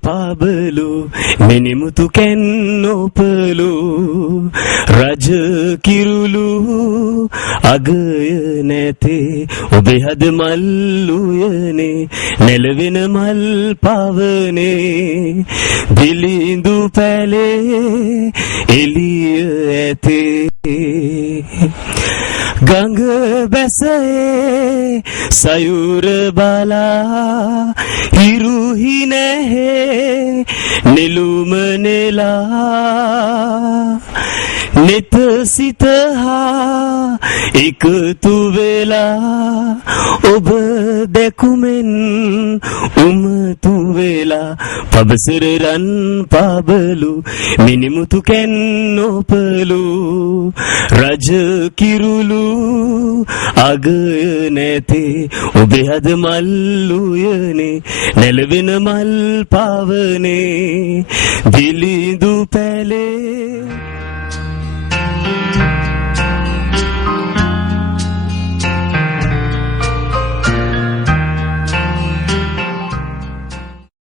පාබලු මිනිමුතු කැන්නොපලු රජ කිරුළු අගය නැතේ ඔබේ හද මල්ලුයනේ නෙලවෙන මල් පවනේ දිලිඳු පැලේ එළිය ඇතේ ගඟ බැසේ සයුර බලා හිරුහි නැහැ නිලුම නෙලා නිත සිත හා එකතු වෙලා ඔබ දැකුමෙන් උමතු වෙලා පබසර රන් පාබලු මිනිමුතු කැන්නොපලු රජ කිරුළු අගය නැතේ ඔබේ හද මල්ලුයනේ නැලවෙන මල් පවනේ දිලිඳු